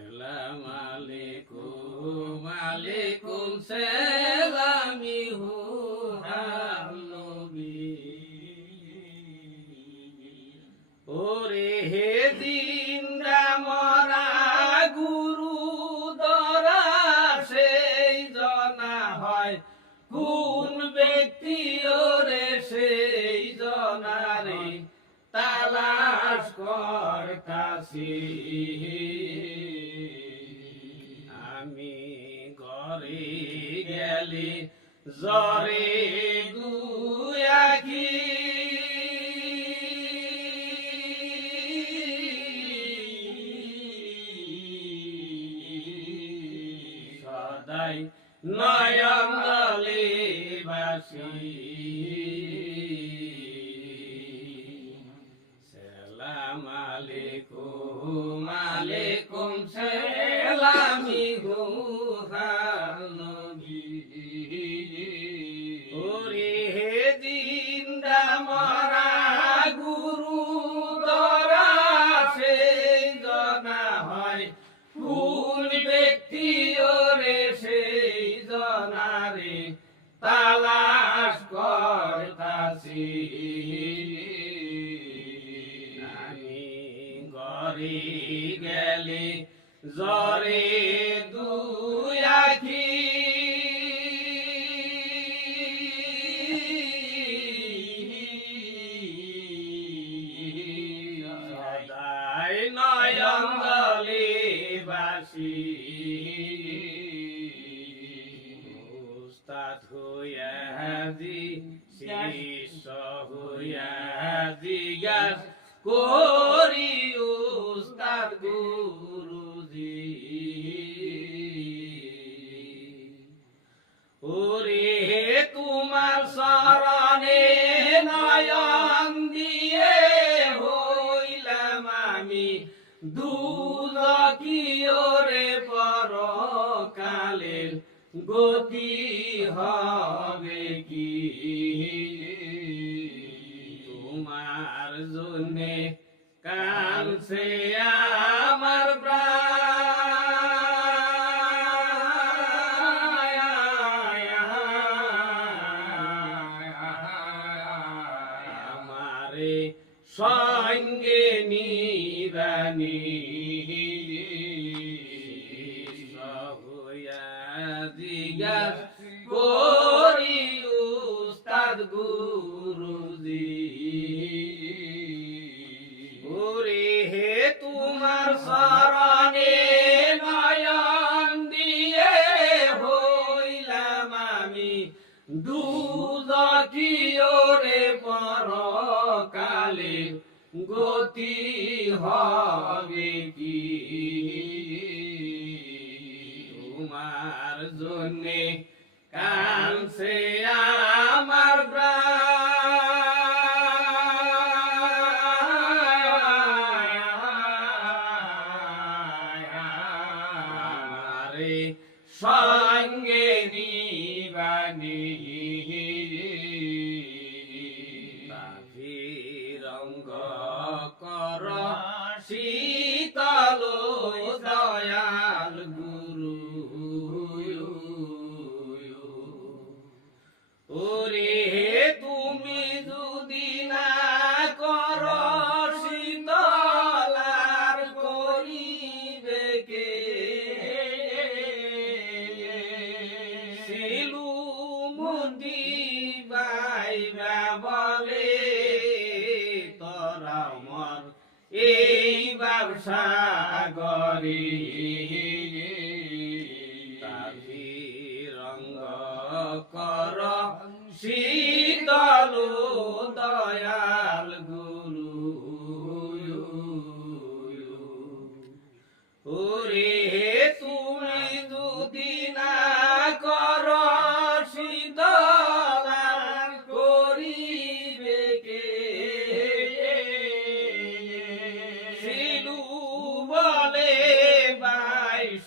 সালাম আলাইকুম আলাইকুম সালামি হু নবী। ওরে হে দিন মরা গুরু দরা সেই জনা হয়। কোন ব্যক্তি ওরে সেই জনারে তালাশ করতাছি আমি ঘরে গেলে জরে দুয়াকি সদাই নয়ন দলে বাসি। সালাম আলাইকুম আলাইকুম সালামি। আমি গরি গেলে জরে দুই আখি সদাই নয়ন দলে বাসি উস্তাদ হইয়াজি শিষ্য হইয়াজি গাছ করি উস্তাদ গুরুজি। ওরে তোমার শরণে নয়ন দিয়ে হইলাম আমি। দুদকি ওরে পর কালের গতি হবে কি? কালে গতি হবে কি? তোমার জন্যে আমার আমারে সঙ্গে নিবানি সাগরী তাভি রঙ্গ কর শ্রী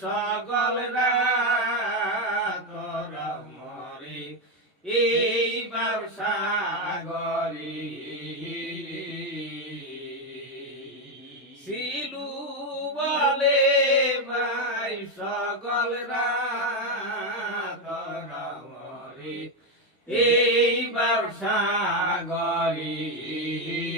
সকল তোরা মরে এই ব্যবসা গরি। শিলু বলে বা সকল রাত রামরি, এই ব্যবসা গরি।